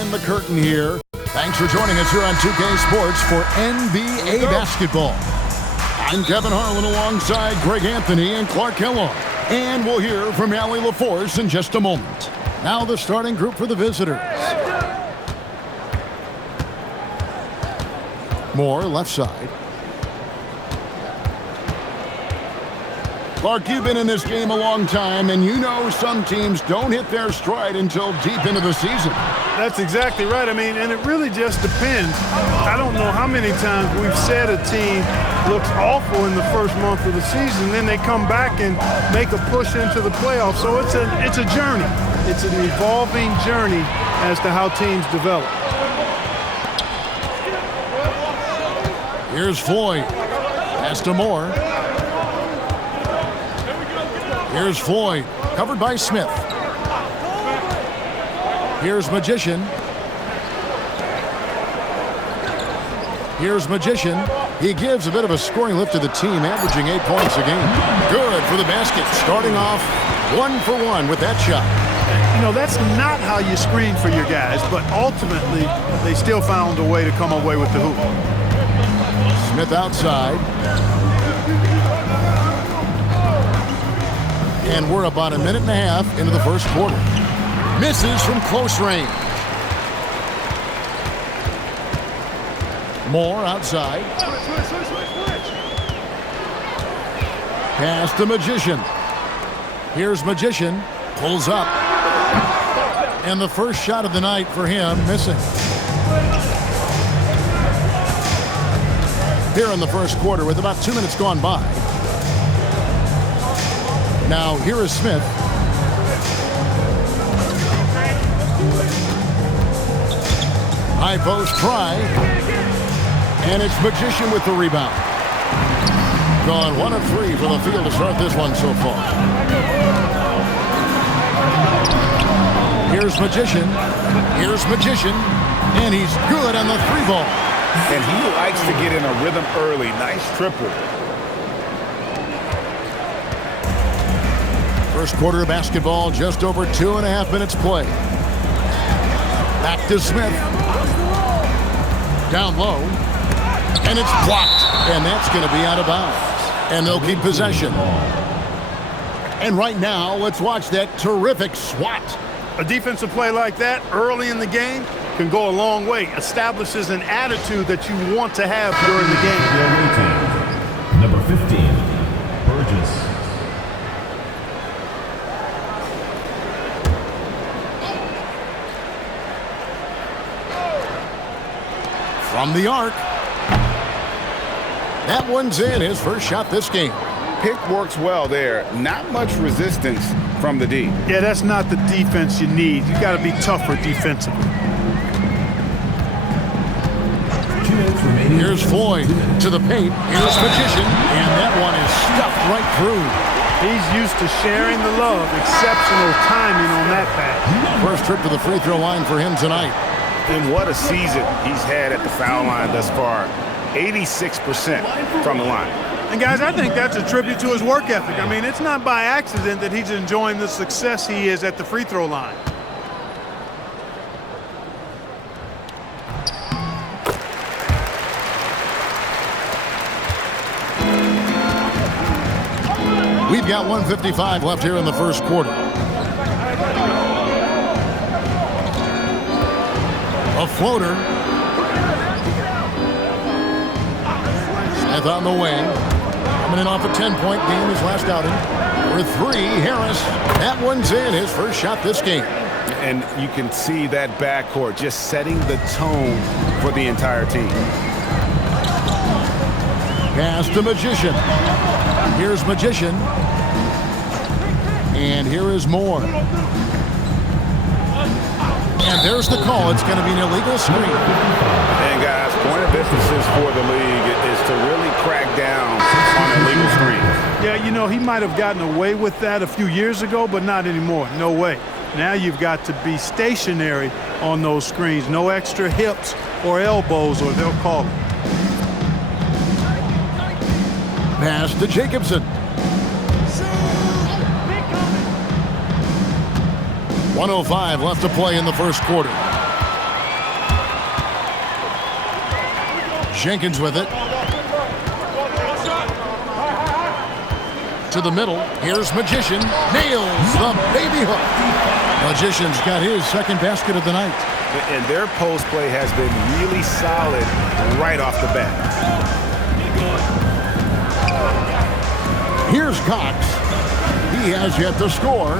behind the curtain here. Thanks for joining us here on 2K Sports for NBA basketball. I'm Kevin Harlan alongside Greg Anthony and Clark Kellogg. And we'll hear from Allie LaForce in just a moment. Now the starting group for the visitors. Moore, left side. Clark, you've been in this game a long time, and you know some teams don't hit their stride until deep into the season. That's exactly right. I mean, and it really just depends. I don't know how many times we've said a team looks awful in the first month of the season, then they come back and make a push into the playoffs. So it's a journey. It's an evolving journey as to how teams develop. Here's Floyd. Pass to Moore. Here's Floyd, covered by Smith. Here's Magician. Here's Magician. He gives a bit of a scoring lift to the team, averaging 8 points a game. Good for the basket, starting off 1 for 1 with that shot. You know, that's not how you screen for your guys, but ultimately they still found a way to come away with the hoop. Smith outside. And we're about a minute and a half into the first quarter. Misses from close range. Moore outside. Pass to Magician. Here's Magician. Pulls up. And the first shot of the night for him, missing. Here in the first quarter with about 2 minutes gone by. Now, here is Smith. High post try. And it's Magician with the rebound. Gone 1 of 3 for the field to start this one so far. Here's Magician. Here's Magician. And he's good on the 3-ball. And he likes to get in a rhythm early. Nice triple. First quarter of basketball, just over 2.5 minutes play. Back to Smith. Down low. And it's blocked. And that's going to be out of bounds. And they'll keep possession. And right now, let's watch that terrific swat. A defensive play like that early in the game can go a long way. Establishes an attitude that you want to have during the game. Number 15, Burgess. From the arc. That one's in, his first shot this game. Pick works well there. Not much resistance from the D. Yeah, that's not the defense you need. You got to be tougher defensively. Here's Floyd to the paint. Here's Magician. And that one is stuffed right through. He's used to sharing the love. Exceptional timing on that pass. First trip to the free throw line for him tonight. And what a season he's had at the foul line thus far. 86% from the line. And guys, I think that's a tribute to his work ethic. I mean, it's not by accident that he's enjoying the success he is at the free throw line. We've got 1:55 left here in the first quarter. A floater. Smith on the wing. Coming in off a 10-point game his last outing. For 3, Harris. That one's in, his first shot this game. And you can see that backcourt just setting the tone for the entire team. Pass to Magician. Here's Magician. And here is Moore. And there's the call. It's going to be an illegal screen. And guys, point of emphasis for the league is to really crack down on illegal screens. Yeah, you know, he might have gotten away with that a few years ago, but not anymore. No way. Now you've got to be stationary on those screens. No extra hips or elbows, or they'll call it. Pass to Jacobson. 1:05 left to play in the first quarter. Jenkins with it. To the middle. Here's Magician. Nails the baby hook. Magician's got his second basket of the night. And their post play has been really solid right off the bat. Here's Cox. He has yet to score.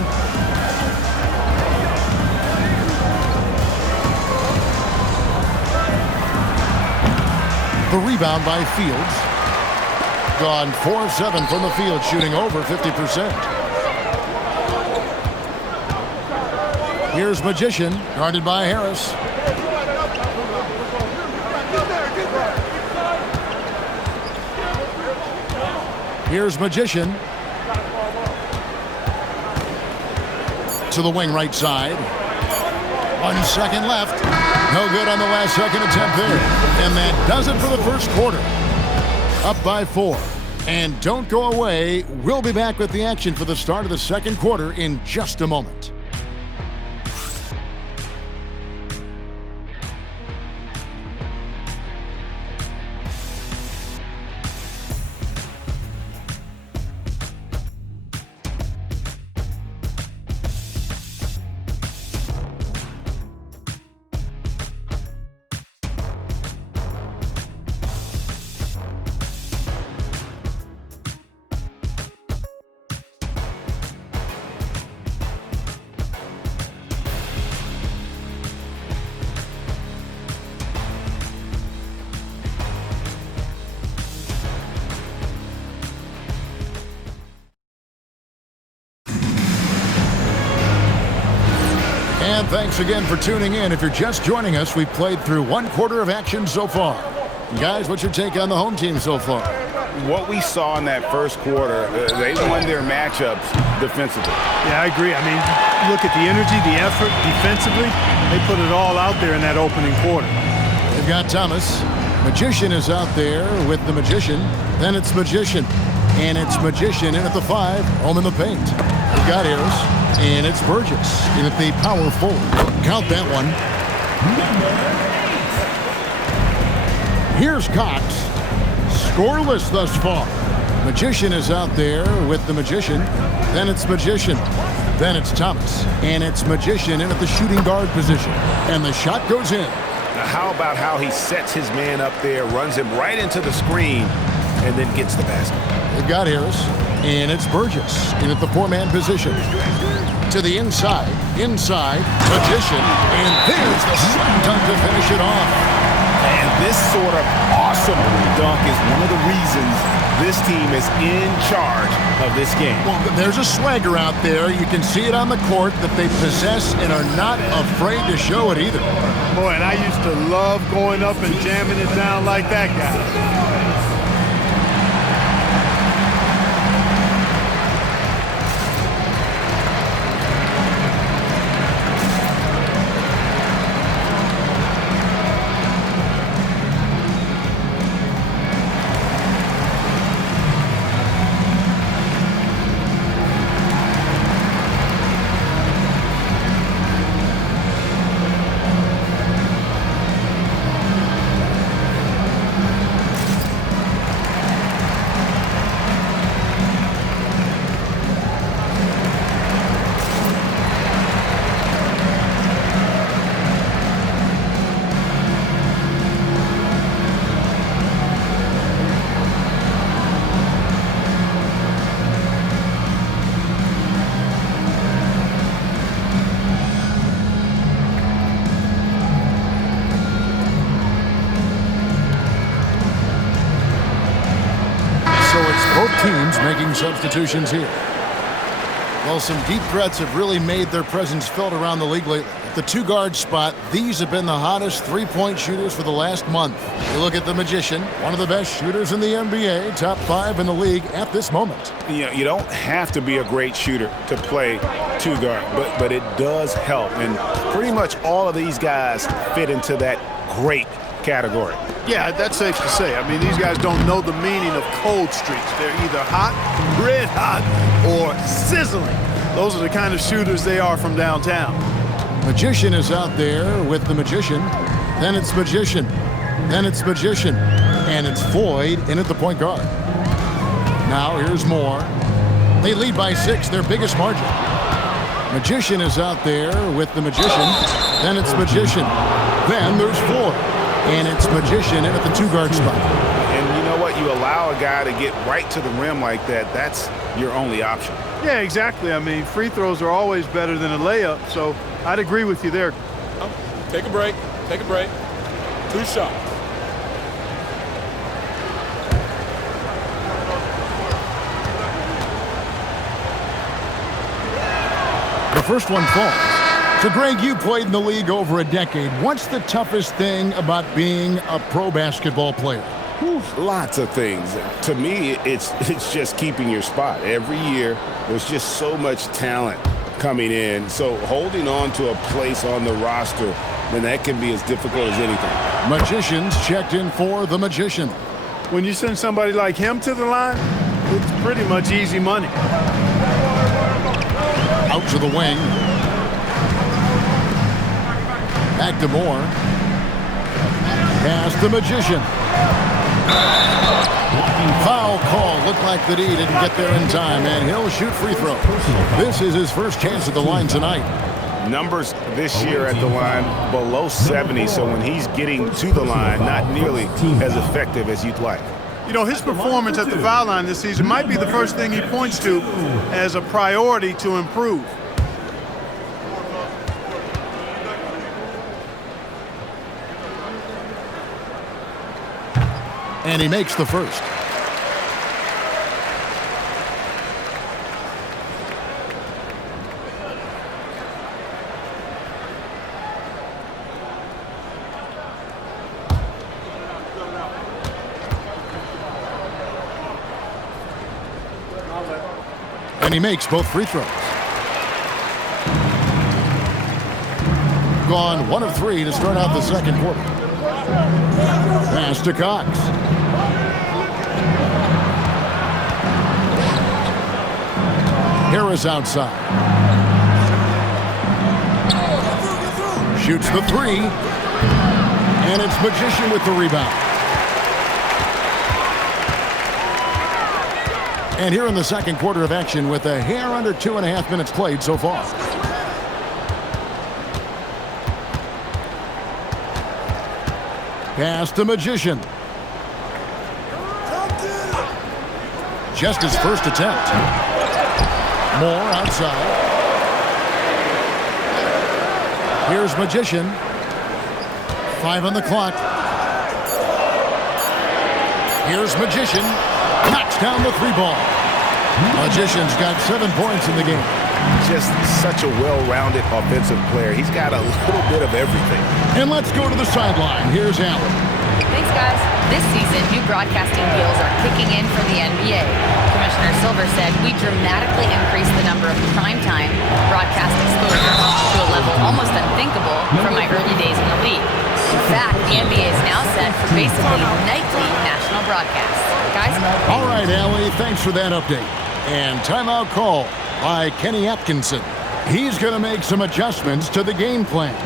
The rebound by Fields. Gone 4-7 from the field, shooting over 50%. Here's Magician, guarded by Harris. Here's Magician. To the wing right side. 1 second left. No good on the last second attempt there. And that does it for the first quarter. Up by 4. And don't go away. We'll be back with the action for the start of the second quarter in just a moment. And thanks again for tuning in. If you're just joining us, we've played through 1 quarter of action so far. Guys, what's your take on the home team so far? What we saw in that first quarter, they won their matchups defensively. Yeah, I agree. I mean, look at the energy, the effort defensively. They put it all out there in that opening quarter. They've got Thomas. Magician is out there with the Magician. Then it's Magician. And it's Magician in at the 5, home in the paint. We've got Harris. And it's Burgess in at the power forward. Count that one. Here's Cox. Scoreless thus far. Magician is out there with the Magician. Then it's Magician. Then it's Thomas. And it's Magician in at the shooting guard position. And the shot goes in. Now how about how he sets his man up there, runs him right into the screen, and then gets the basket. They've got Harris. And it's Burgess in at the 4-man position. To the inside. Magician. And there's the slam dunk to finish it off. And this sort of awesome dunk is one of the reasons this team is in charge of this game. Well, there's a swagger out there. You can see it on the court that they possess and are not afraid to show it either. Boy, and I used to love going up and jamming it down like that guy. Both teams making substitutions here. Well, some deep threats have really made their presence felt around the league lately. At the 2-guard spot, these have been the hottest 3-point shooters for the last month. You look at the Magician, one of the best shooters in the NBA, top 5 in the league at this moment. You know, you don't have to be a great shooter to play 2-guard, but it does help. And pretty much all of these guys fit into that great category. Yeah, that's safe to say. I mean, these guys don't know the meaning of cold streaks. They're either hot, red hot, or sizzling. Those are the kind of shooters they are from downtown. Magician is out there with the Magician. Then it's Magician. Then it's Magician. And it's Floyd in at the point guard. Now here's Moore. They lead by 6, their biggest margin. Magician is out there with the Magician. Then it's Magician. Then there's Floyd. And it's Magician in at the 2-guard spot. And you know what? You allow a guy to get right to the rim like that, that's your only option. Yeah, exactly. I mean, free throws are always better than a layup, so I'd agree with you there. Take a break. Take a break. 2 shots. The first one falls. So, Greg, you played in the league over a decade. What's the toughest thing about being a pro basketball player? Lots of things. To me, it's just keeping your spot. Every year, there's just so much talent coming in. So holding on to a place on the roster, then that can be as difficult as anything. Magicians checked in for the Magician. When you send somebody like him to the line, it's pretty much easy money. Out to the wing. Back to Moore. Pass the Magician. Foul call. Looked like that he didn't get there in time, and he'll shoot free throw. This is his first chance at the line tonight. Numbers this year at the line below 70, so when he's getting to the line, not nearly as effective as you'd like. You know, his performance at the foul line this season might be the first thing he points to as a priority to improve. And he makes the first. And he makes both free throws. Gone 1 of 3 to start out the second quarter. Pass to Cox. Harris outside. Shoots the 3. And it's Magician with the rebound. And here in the second quarter of action with a hair under 2.5 minutes played so far. Pass to Magician. Just his first attempt. Moore outside. Here's Magician. 5 on the clock. Here's Magician. Knocks down the 3 ball. Magician's got 7 points in the game. Just such a well-rounded offensive player. He's got a little bit of everything. And let's go to the sideline. Here's Allen. Thanks, guys. This season, new broadcasting deals are kicking in for the NBA. Commissioner Silver said we dramatically increased the number of primetime broadcast exposure to a level almost unthinkable from my early days in the league. In fact, the NBA is now set for basically nightly national broadcasts. Guys? All right, Allie, thanks for that update. And timeout call by Kenny Atkinson. He's going to make some adjustments to the game plan.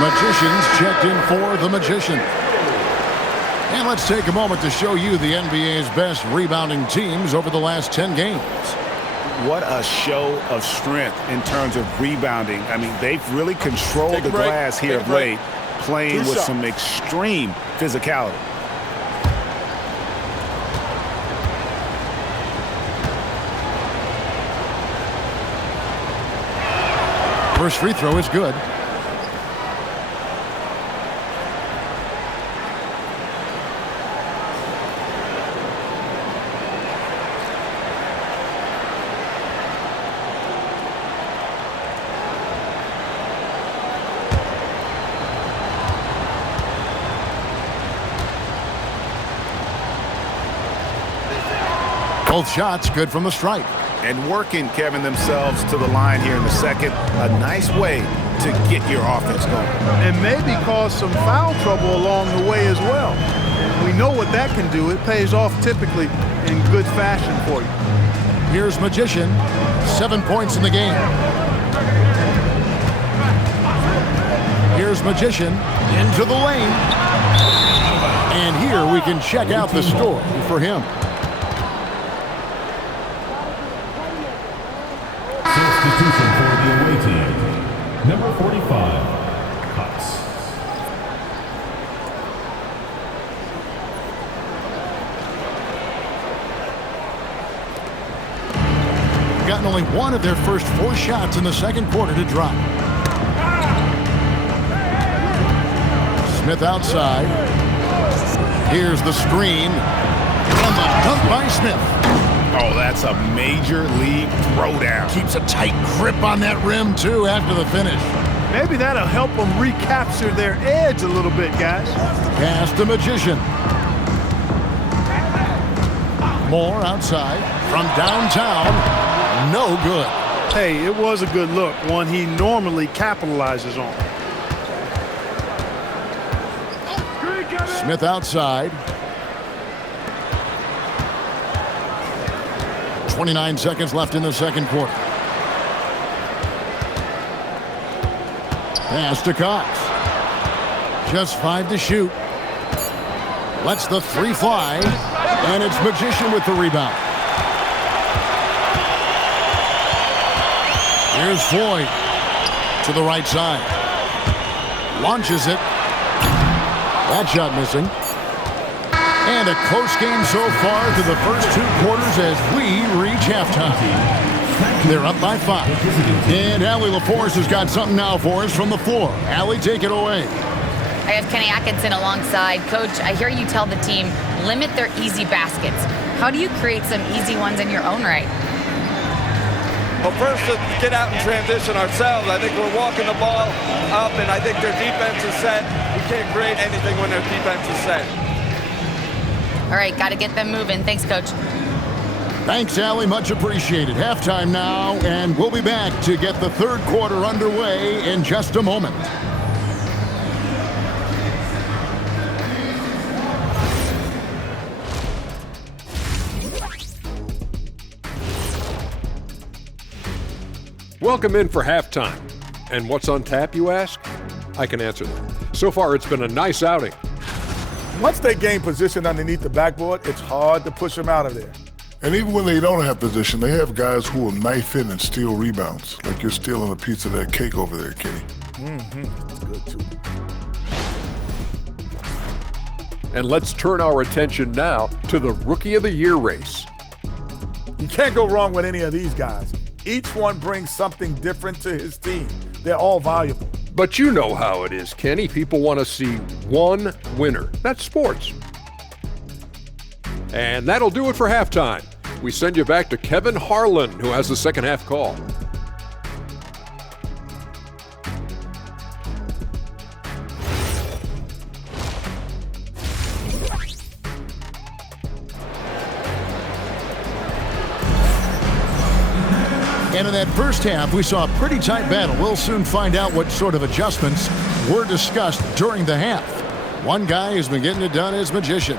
Magicians checked in for the Magician. And let's take a moment to show you the NBA's best rebounding teams over the last 10 games. what a show of strength in terms of rebounding. I mean, they've really controlled the glass here of late, playing with some extreme physicality. First free throw is good. Both shots good from the stripe. And working, Kevin, themselves to the line here in the second. A nice way to get your offense going. And maybe cause some foul trouble along the way as well. We know what that can do. It pays off typically in good fashion for you. Here's Magician. 7 points in the game. Here's Magician into the lane. And here we can check out the score for him. Substitution for the away team. Number 45, Cox. Gotten only one of their first 4 shots in the second quarter to drop. Smith outside. Here's the screen. And the dunk by Smith. Oh, that's a major league throwdown. Keeps a tight grip on that rim, too, after the finish. Maybe that'll help them recapture their edge a little bit, guys. Pass to Magician. Moore outside from downtown. No good. Hey, it was a good look, one he normally capitalizes on. Smith outside. 29 seconds left in the second quarter. Pass to Cox. Just 5 to shoot. Lets the 3 fly. And it's Magician with the rebound. Here's Floyd to the right side. Launches it. That shot missing. And a close game so far to the first 2 quarters as we reach halftime. They're up by 5. And Allie LaForce has got something now for us from the floor. Allie, take it away. I have Kenny Atkinson alongside. Coach, I hear you tell the team, limit their easy baskets. How do you create some easy ones in your own right? Well, first, to get out and transition ourselves. I think we're walking the ball up, and I think their defense is set. We can't create anything when their defense is set. All right, got to get them moving. Thanks, Coach. Thanks, Allie. Much appreciated. Halftime now, and we'll be back to get the third quarter underway in just a moment. Welcome in for halftime. And what's on tap, you ask? I can answer that. So far, it's been a nice outing. Once they gain position underneath the backboard, it's hard to push them out of there. And even when they don't have position, they have guys who will knife in and steal rebounds. Like you're stealing a piece of that cake over there, Kenny. That's good, too. And let's turn our attention now to the Rookie of the Year race. You can't go wrong with any of these guys. Each one brings something different to his team. They're all valuable. But you know how it is, Kenny. People want to see one winner. That's sports. And that'll do it for halftime. We send you back to Kevin Harlan, who has the second half call. And in that first half, we saw a pretty tight battle. We'll soon find out what sort of adjustments were discussed during the half. One guy who's been getting it done is Magician.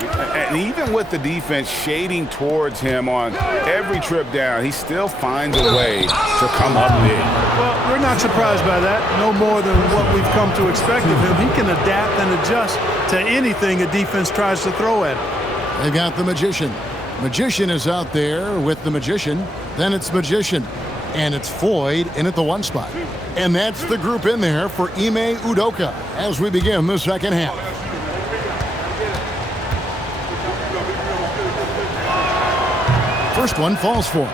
And even with the defense shading towards him on every trip down, he still finds a way to come up big. Well, we're not surprised by that. No more than what we've come to expect of him. He can adapt and adjust to anything a defense tries to throw at him. They got the Magician. Magician is out there with the Magician. Then it's Magician. And it's Floyd in at the 1 spot. And that's the group in there for Ime Udoka as we begin the second half. First one falls for him.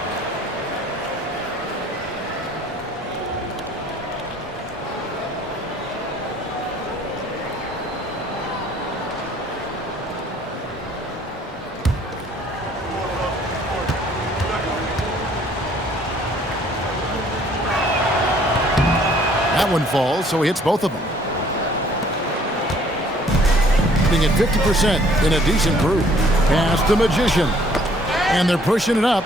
That one falls, so he hits both of them. Being at 50% in a decent group. Pass the Magician. And they're pushing it up.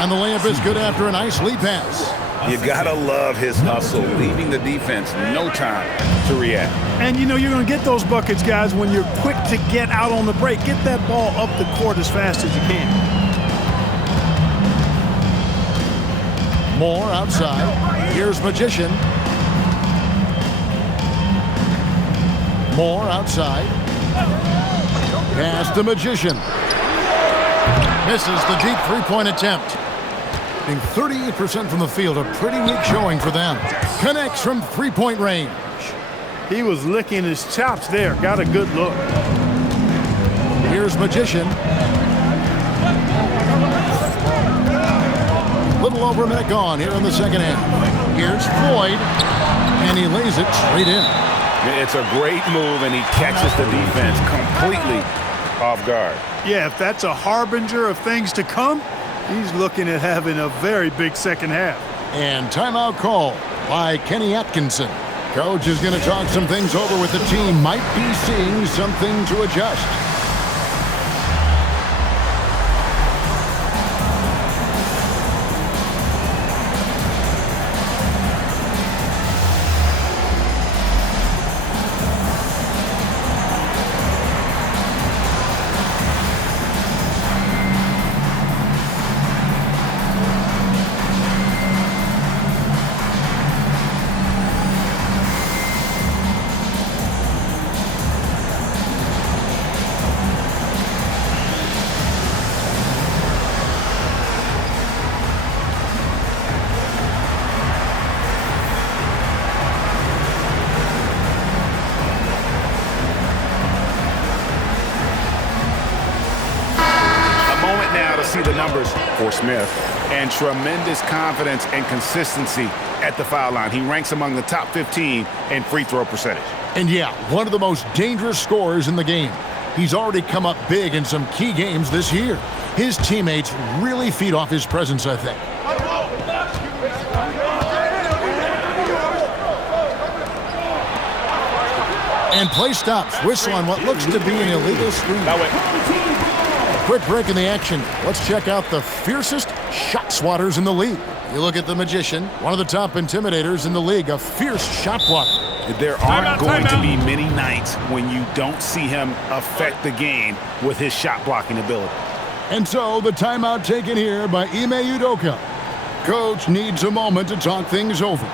And the layup is good after a nice lead pass. You gotta love his hustle, leaving the defense no time to react. And you know you're going to get those buckets, guys, when you're quick to get out on the break. Get that ball up the court as fast as you can. Moore outside. Here's Magician. Moore outside. Pass the Magician. Misses the deep three-point attempt. Being 38% from the field, a pretty weak showing for them. Connects from three-point range. He was licking his chops there. Got a good look. Here's Magician. Little over a minute gone here in the second half. Here's Floyd, and he lays it straight in. It's a great move, and he catches the defense completely off guard. Yeah, if that's a harbinger of things to come, he's looking at having a very big second half. And timeout call by Kenny Atkinson. Coach is going to talk some things over with the team. Might be seeing something to adjust. See the numbers for Smith, and tremendous confidence and consistency at the foul line. He ranks among the top 15 in free throw percentage. And yeah, one of the most dangerous scorers in the game. He's already come up big in some key games this year. His teammates really feed off his presence, I think. And play stops. Whistle on what looks to be an illegal screen. That way. Quick break in the action. Let's check out the fiercest shot swatters in the league. You look at the Magician, one of the top intimidators in the league, a fierce shot blocker. There aren't going to be many nights when you don't see him affect the game with his shot blocking ability. And so the timeout taken here by Ime Udoka. Coach needs a moment to talk things over.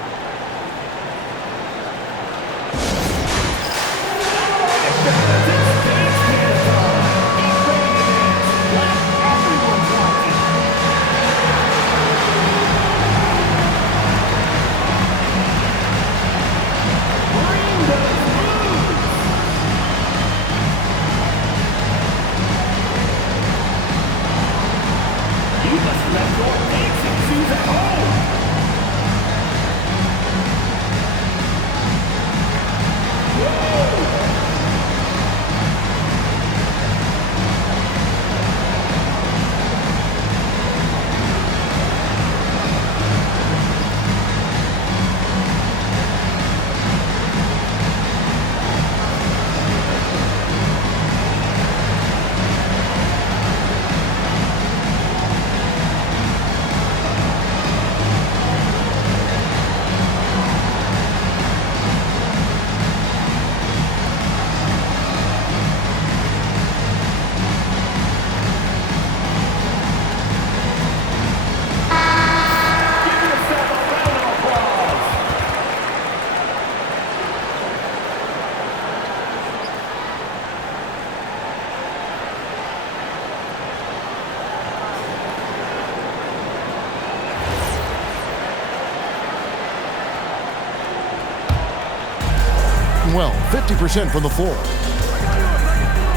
shooting well, 50% from the floor.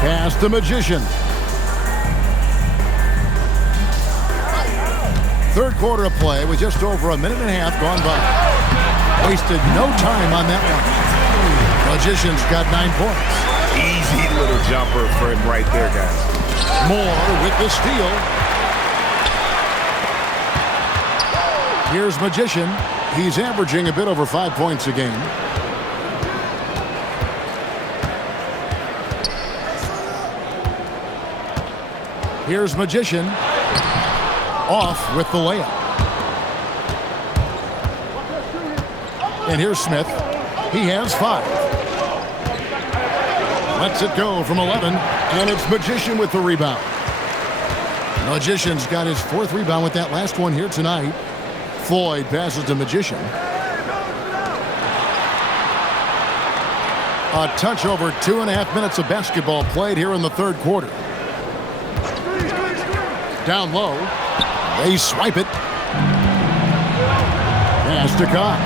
Pass the Magician. Third quarter of play with just over a minute and a half gone by. Wasted no time on that one. Magician's got 9 points. Easy little jumper for him right there, guys. Moore with the steal. Here's Magician. He's averaging a bit over 5 points a game. Here's Magician. Off with the layup. And here's Smith. He has 5. Lets it go from 11. And it's Magician with the rebound. Magician's got his 4th rebound with that last one here tonight. Floyd passes to Magician. A touch over 2.5 minutes of basketball played here in the third quarter. Down low. They swipe it. Pass to Cox.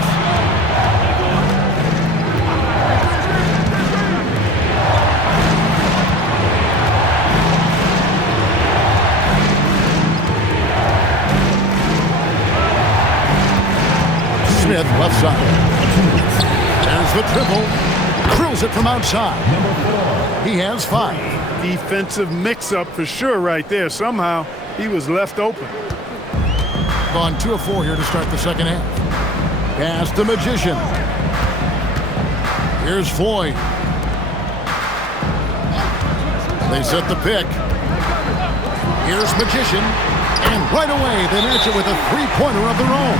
Smith left side. There's the triple. Drills it from outside. He has 5. Defensive mix-up for sure right there. Somehow he was left open. On 2 of 4 here to start the second half. Pass the Magician. Here's Floyd. They set the pick. Here's Magician. And right away they match it with a 3-pointer of their own.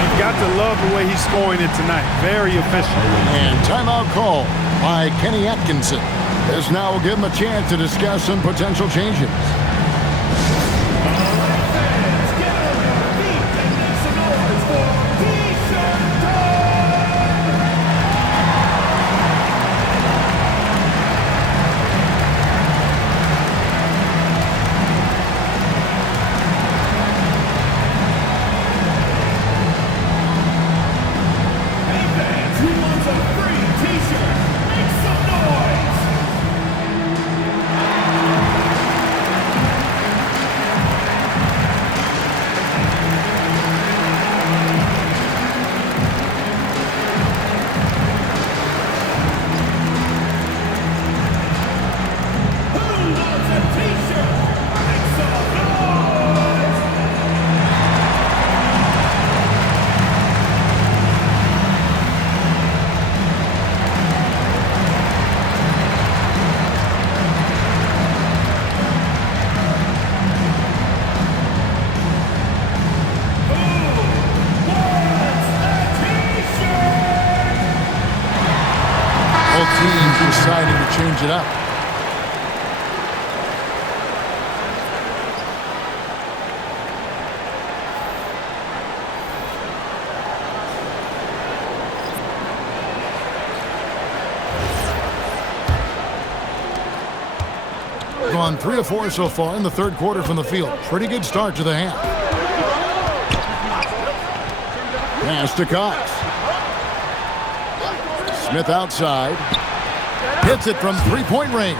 You've got to love the way he's scoring it tonight. Very efficient. And timeout call by Kenny Atkinson. This now will give him a chance to discuss some potential changes. Deciding to change it up. Gone 3 of 4 so far in the third quarter from the field. Pretty good start to the half. Pass to Cox. Smith outside. Hits it from 3-point range.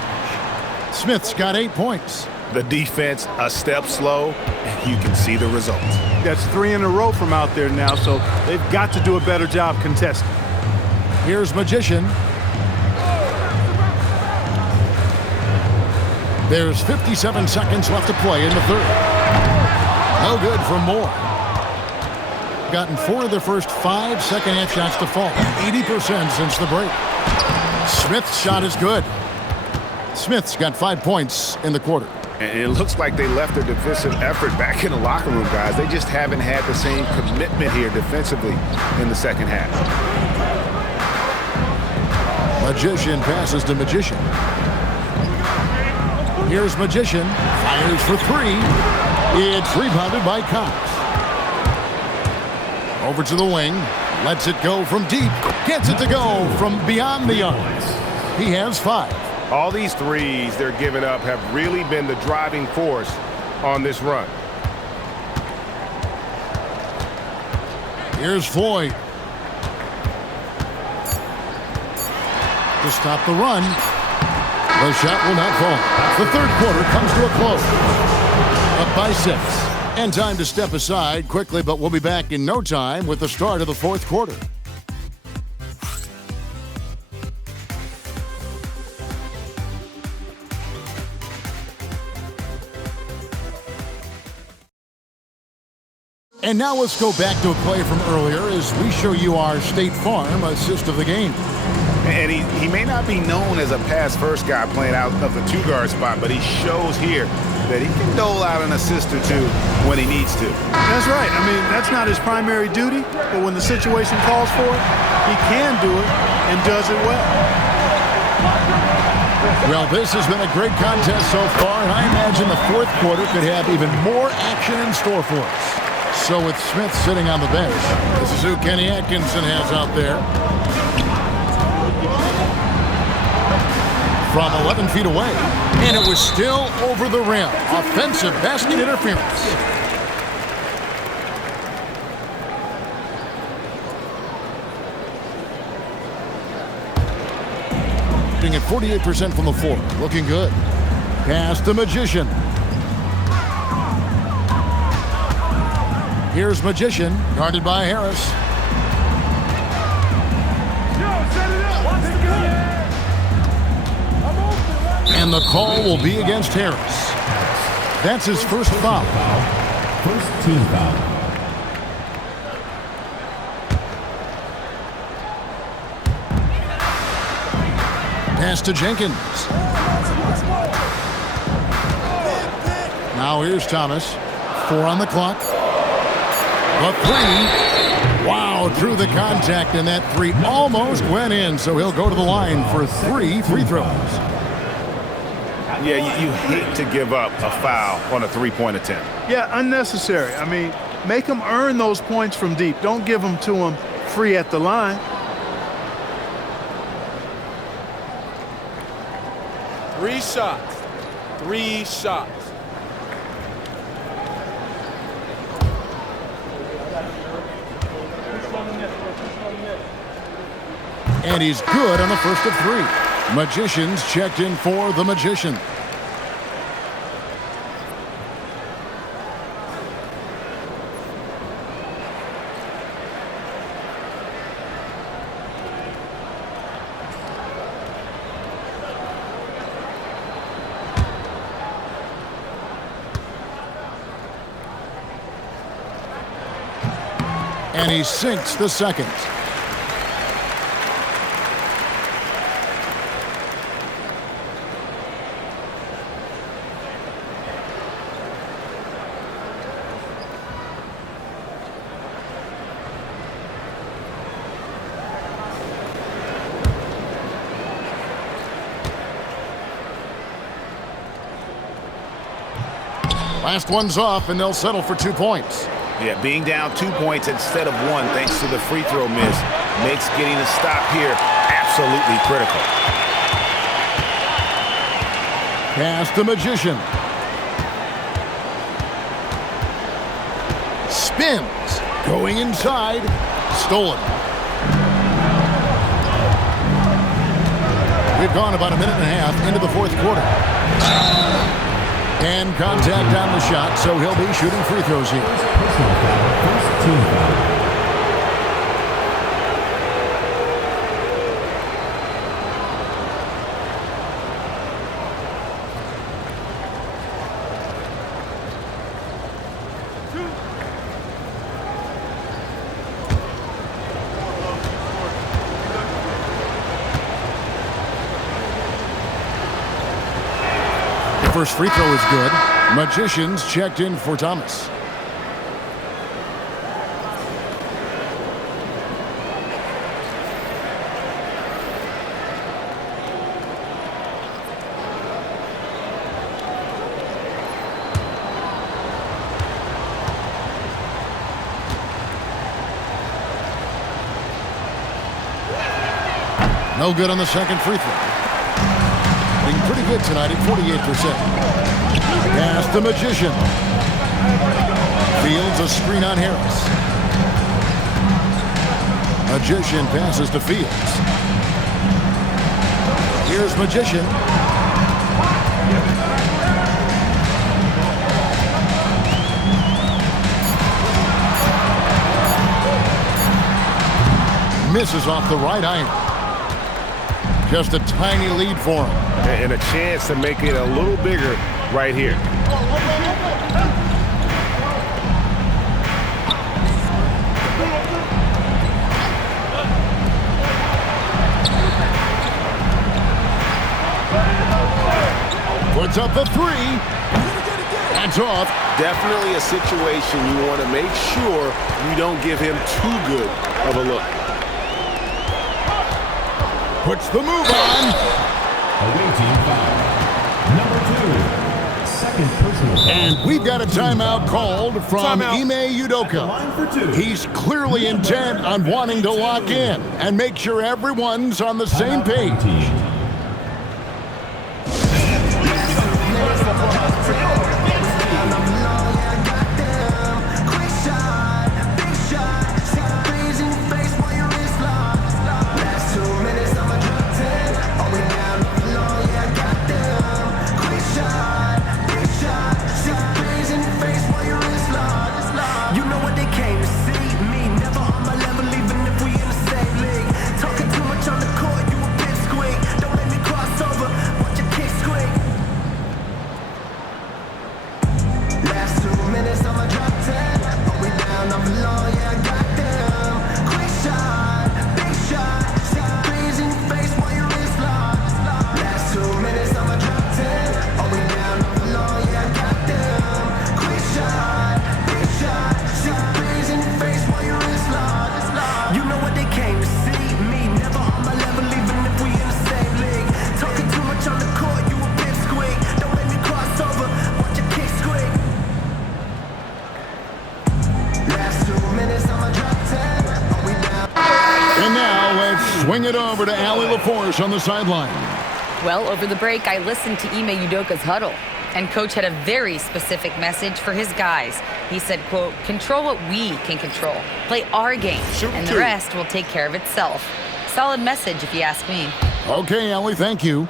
Smith's got 8 points. The defense a step slow, and you can see the results. That's 3 in a row from out there now, so they've got to do a better job contesting. Here's Magician. There's 57 seconds left to play in the third. No good for Moore. Gotten 4 of their first 5 second-half shots to fall. 80% since the break. Smith's shot is good. Smith's got 5 points in the quarter. And it looks like they left their defensive effort back in the locker room, guys. They just haven't had the same commitment here defensively in the second half. Magician passes to Magician. Here's Magician. Fires for 3. It's rebounded by Cox. Over to the wing. Lets it go from deep. Gets it to go from beyond the arc. He has 5. All these threes they're giving up have really been the driving force on this run. Here's Floyd. to stop the run. The shot will not fall. The third quarter comes to a close. Up by 6. And time to step aside quickly, but we'll be back in no time with the start of the fourth quarter. And now let's go back to a play from earlier as we show you our State Farm assist of the game. And he may not be known as a pass-first guy playing out of the two-guard spot, but he shows here that he can dole out an assist or two when he needs to. That's right. I mean, that's not his primary duty, but when the situation calls for it, he can do it and does it well. Well, this has been a great contest so far, and I imagine the fourth quarter could have even more action in store for us. So with Smith sitting on the bench, this is who Kenny Atkinson has out there. From 11 feet away, and it was still over the rim. Offensive basket interference. Shooting at 48% from the floor. Looking good. Pass the Magician. Here's Magician, guarded by Harris. And the call will be against Harris. That's his first foul. First team foul. Pass to Jenkins. Now here's Thomas. 4 on the clock. The 3. Wow, drew the contact, and that 3 almost went in, so he'll go to the line for 3 free throws. Yeah, you hate to give up a foul on a three-point attempt. Yeah, unnecessary. I mean, make them earn those points from deep. Don't give them to them free at the line. Three shots. 3 shots. And he's good on the first of 3. Magicians checked in for the Magician. And he sinks the second. Last one's off, and they'll settle for 2 points. Yeah, being down 2 points instead of 1 thanks to the free throw miss makes getting a stop here absolutely critical. Pass the Magician. Spins. Going inside. Stolen. We've gone about a minute and a half into the fourth quarter. And contact on the shot, so he'll be shooting free throws here. First team foul. First free throw is good. Magicians checked in for Thomas. No good on the second free throw. Pretty good tonight at 48%. Pass the Magician. Fields a screen on Harris. Magician passes to Fields. Here's Magician. Misses off the right iron. Just a tiny lead for him. And a chance to make it a little bigger right here. Puts up the three. That's off. Definitely a situation you want to make sure you don't give him too good of a look. Puts the move on. Awaiting foul. Number 2. Second personal foul. And we've got a timeout called from Ime Udoka. He's clearly intent on wanting to lock in and make sure everyone's on the same page. Swing it over to Allie LaForce on the sideline. Well, over the break, I listened to Ime Udoka's huddle, and Coach had a very specific message for his guys. He said, quote, control what we can control. Play our game, and the rest will take care of itself. Solid message, if you ask me. Okay, Allie, thank you.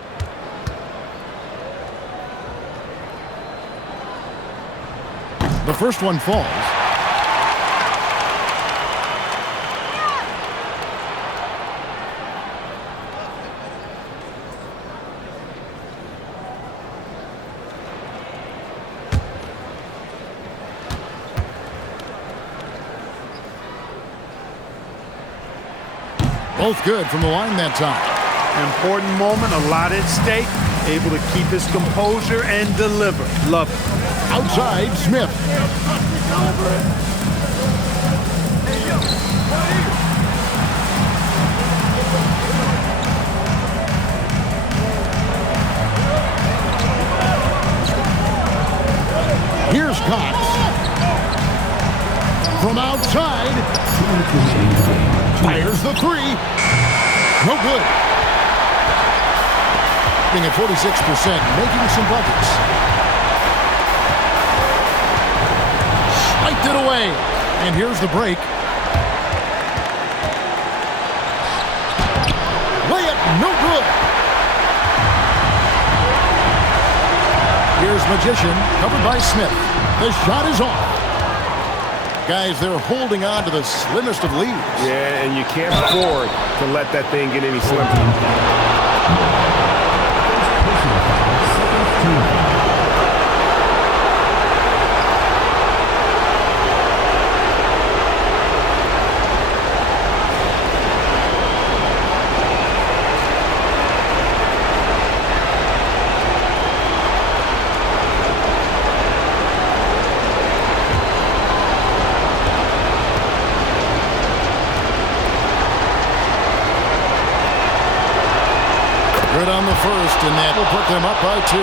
The first one falls. Both good from the line that time. Important moment, a lot at stake. Able to keep his composure and deliver. Love it. Outside, Smith. Here's Cox. From outside. Fires the three. No good. Being at 46%, making some buckets. Spiked it away. And here's the break. Layup, no good. Here's Magician, covered by Smith. The shot is off. Guys, they're holding on to the slimmest of leads. Yeah, and you can't afford to let that thing get any slimmer. Good on the first, and that will put them up by 2.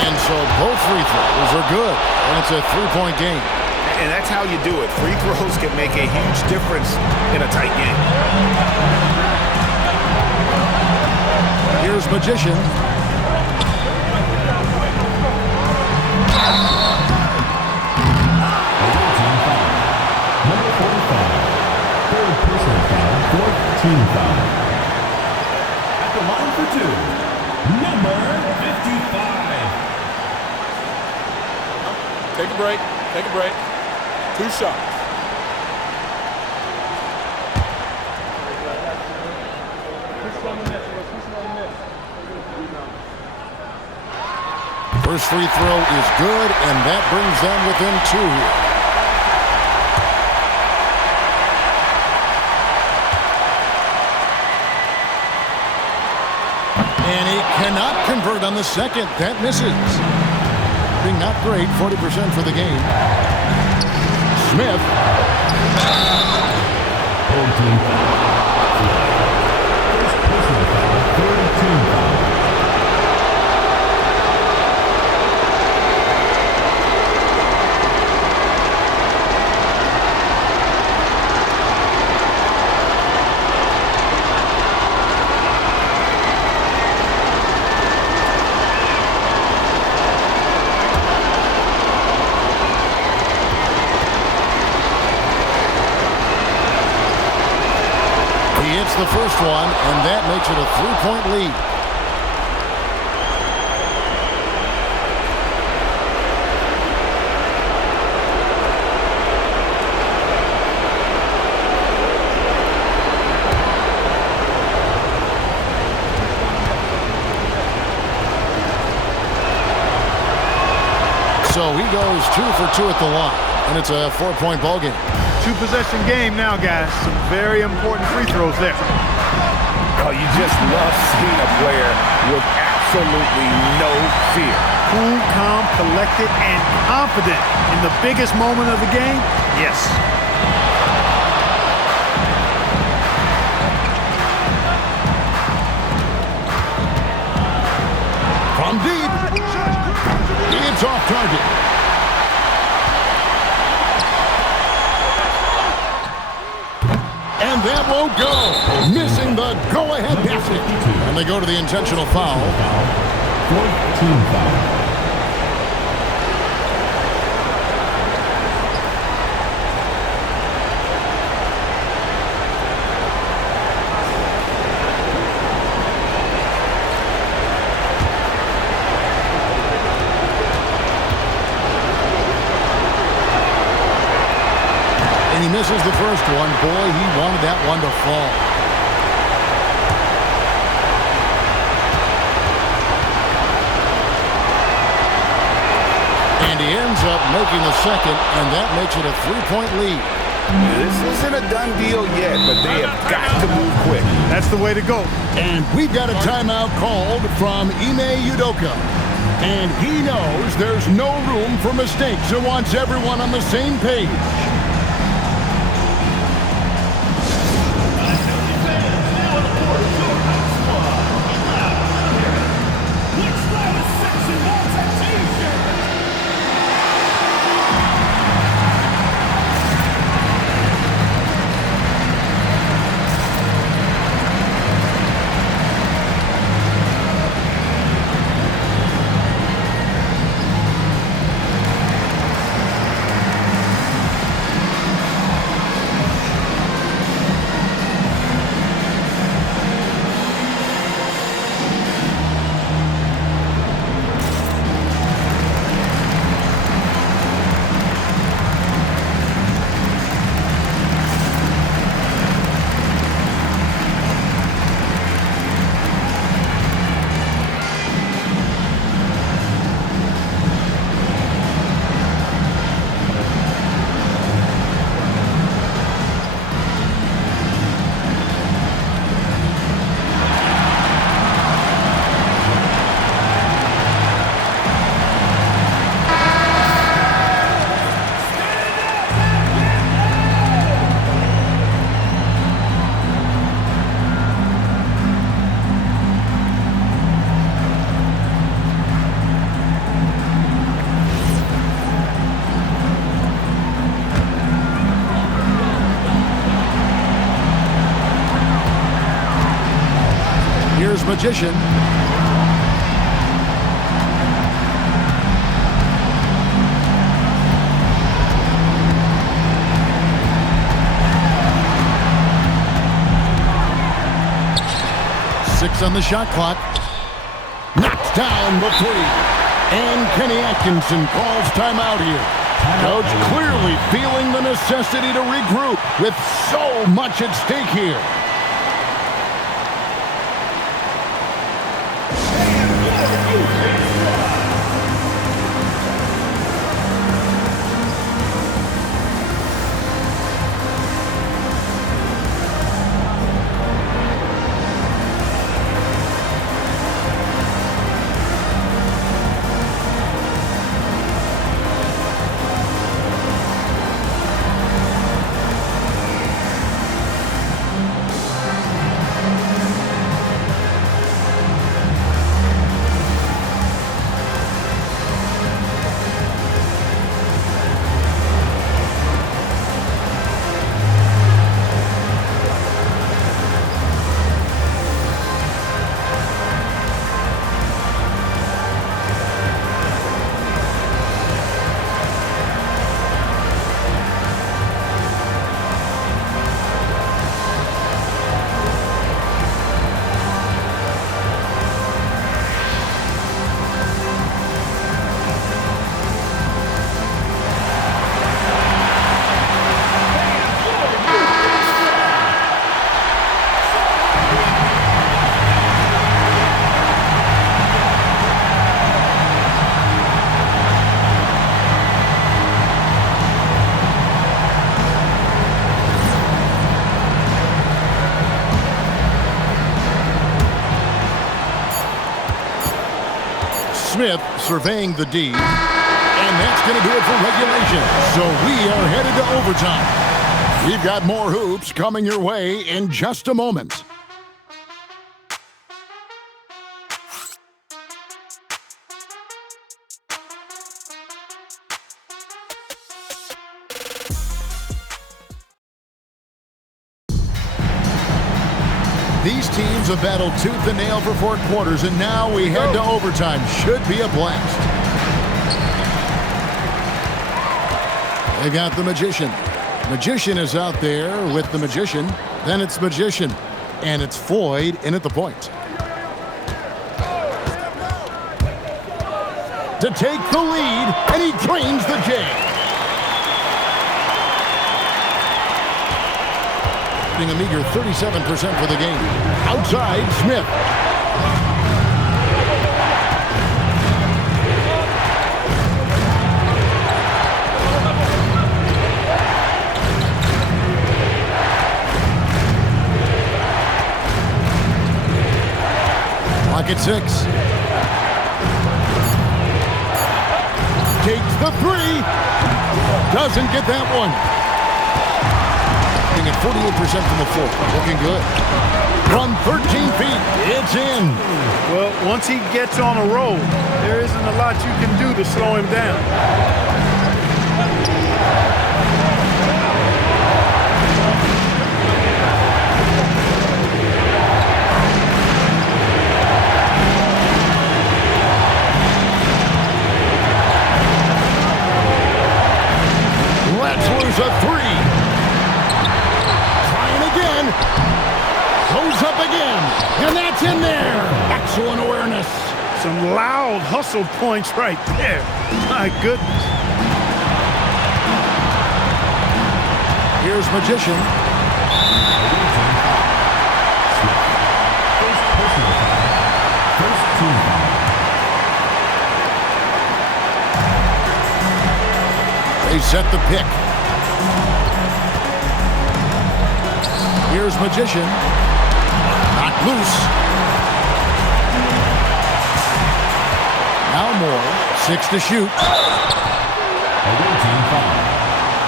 And so both free throws are good, and it's a 3-point game. And that's how you do it. Free throws can make a huge difference in a tight game. Here's Magician. Number 45. Third personal foul, fourth team foul. At the line for two, number 55. Take a break. Take a break. 2 shots. First free throw is good, and that brings them within 2 here. And he cannot convert on the second. That misses. Being not great, 40% for the game. Smith. Home team foul. First personal foul, third team foul. The first one, and that makes it a 3-point lead. So he goes 2 for 2 at the line, and it's a 4-point ball game. 2-possession game now, guys. Some very important free throws there. Oh, you just love seeing a player with absolutely no fear. Cool, calm, collected, and confident in the biggest moment of the game. Yes. From deep. It's off target. And that won't go. Missing the go-ahead basket. And they go to the intentional foul. Fourth team foul. And he misses the first one. Boy, he wanted that one to fall. And he ends up making the second, and that makes it a 3-point lead. This isn't a done deal yet, but they have got to move quick. That's the way to go. And we've got a timeout called from Ime Udoka. And he knows there's no room for mistakes and wants everyone on the same page. Magician. Six on the shot clock. Knocks down the three. And Kenny Atkinson calls timeout here. Coach clearly feeling the necessity to regroup with so much at stake here. Smith surveying the D, and that's going to do it for regulation. So we are headed to overtime. We've got more hoops coming your way in just a moment. These teams have battled tooth and nail for 4 quarters, and now we head to overtime. Should be a blast. They got the Magician. Magician is out there with the Magician. Then it's Magician, and it's Floyd in at the point. To take the lead, and he drains the J. A meager 37% for the game. Outside, Smith. Clock at 6. Takes the 3. Doesn't get that one. At 48% from the floor. Looking good. From 13 feet, it's in. Well, once he gets on a roll, there isn't a lot you can do to slow him down. Let's lose a 3. Goes up again, and that's in there. Excellent awareness. Some loud hustle points right there. My goodness. Here's Magician. First team foul. They set the pick. Here's Magician. Knocked loose. Now Moore. 6 to shoot. Away team foul.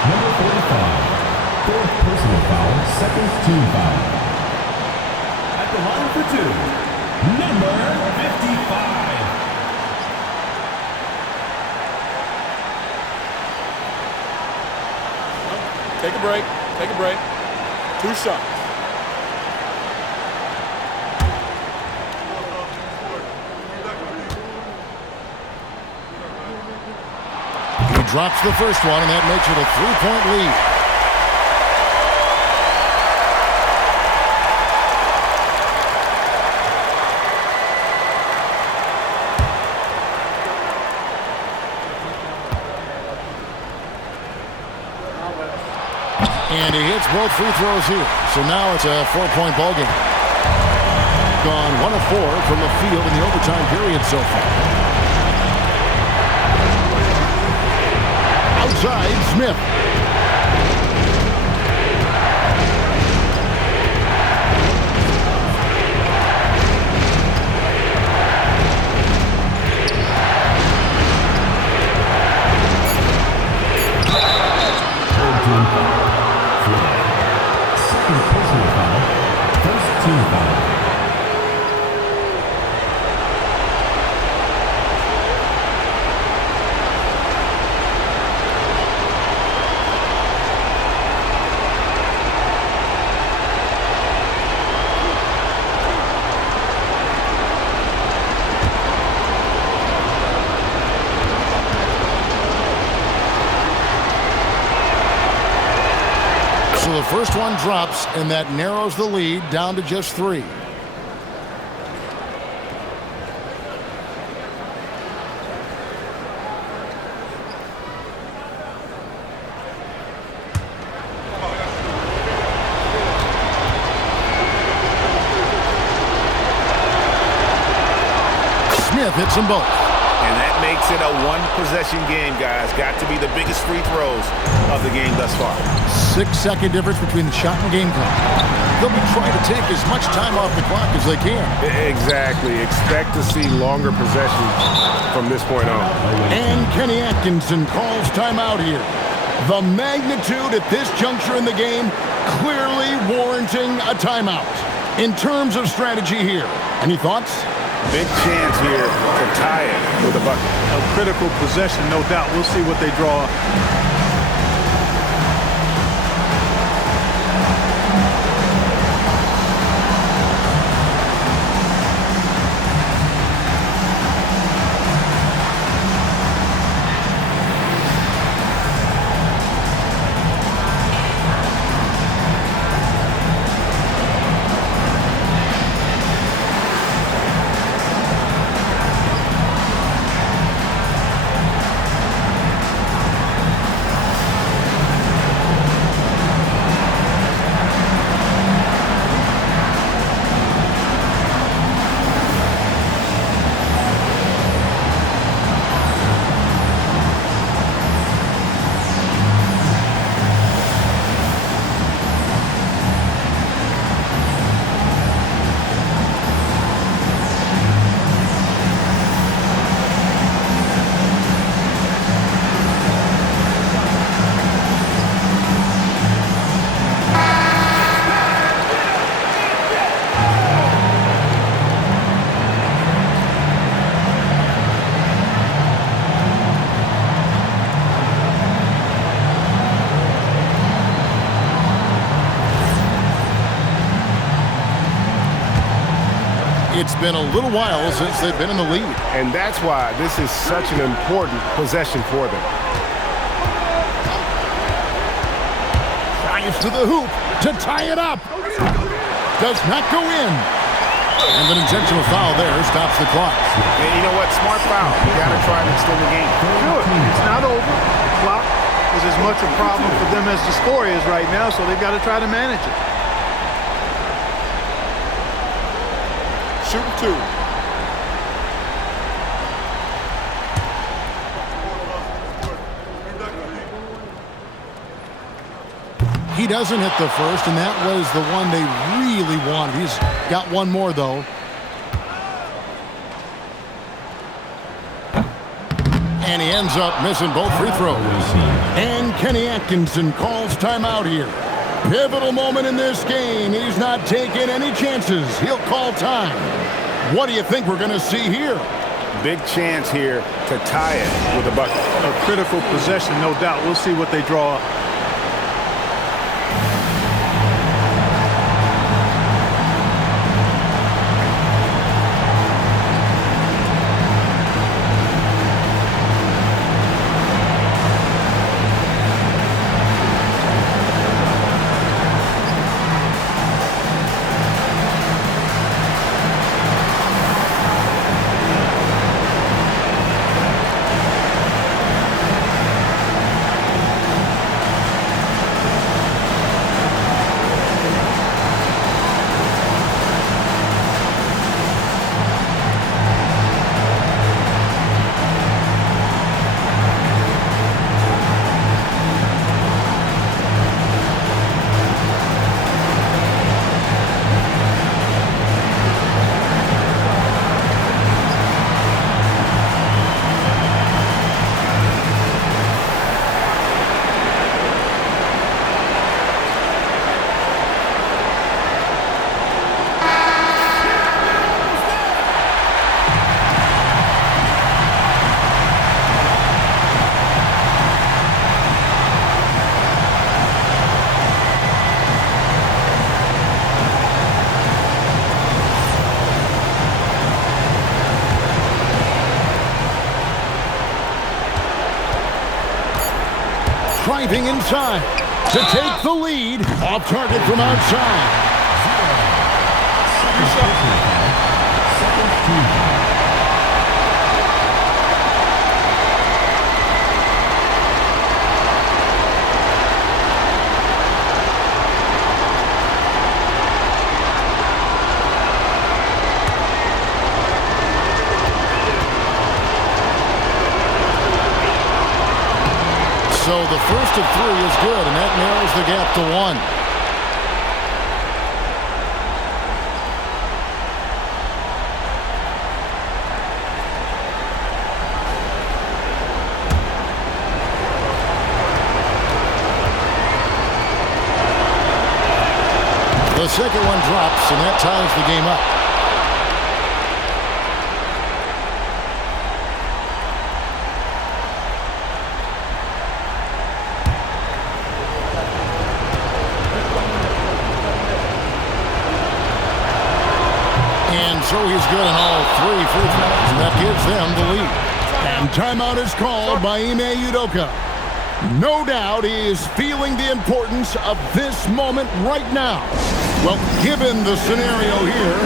Number 45. Fourth personal foul. Second team foul. At the line for 2. Number 55. Take a break. Take a break. 2 shots. drops the first one, and that makes it a 3-point lead. And he hits both free throws here. So now it's a 4-point ball game. Gone 1 of 4 from the field in the overtime period so far. Outside, Smith. Second personal foul. First team foul. So the first one drops, and that narrows the lead down to just 3. Smith hits them both. And that makes it a one-possession game, guys. Got to be the biggest free throws of the game thus far. 6-second difference between the shot and game clock. They'll be trying to take as much time off the clock as they can. Exactly. Expect to see longer possessions from this point on. And Kenny Atkinson calls timeout here. The magnitude at this juncture in the game clearly warranting a timeout. In terms of strategy here, any thoughts? Big chance here to tie it with a bucket. A critical possession, no doubt. We'll see what they draw. It's been a little while since they've been in the lead. And that's why this is such an important possession for them. Drives to the hoop to tie it up. Does not go in. And an intentional foul there stops the clock. And you know what? Smart foul. You got to try to extend the game. Sure, it's not over. The clock is as much a problem for them as the score is right now, so they've got to try to manage it. Shooting 2. He doesn't hit the first, and that was the one they really wanted. He's got one more, though. And he ends up missing both free throws. And Kenny Atkinson calls timeout here. Pivotal moment in this game. He's not taking any chances. He'll call time. What do you think we're going to see here? Big chance here to tie it with a bucket. A critical possession, no doubt. We'll see what they draw. driving inside to take the lead. Off target from outside. So the first of 3 is good, and that narrows the gap to 1. The second one drops, and that ties the game up. So he's good in all 3 free throws, and that gives them the lead. And timeout is called by Ime Udoka. No doubt he is feeling the importance of this moment right now. Well, given the scenario here,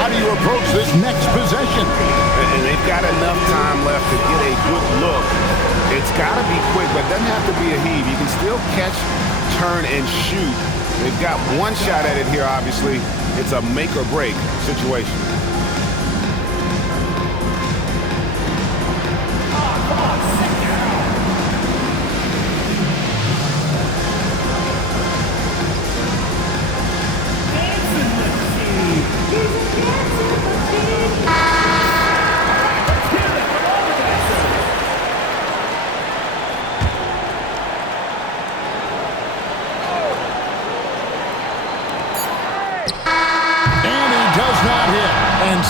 how do you approach this next possession? And they've got enough time left to get a good look. It's got to be quick, but it doesn't have to be a heave. You can still catch, turn, and shoot. They've got one shot at it here, obviously. It's a make-or-break situation.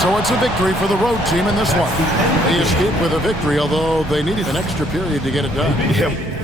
So it's a victory for the road team in this one. They escaped with a victory, although they needed an extra period to get it done. Yep.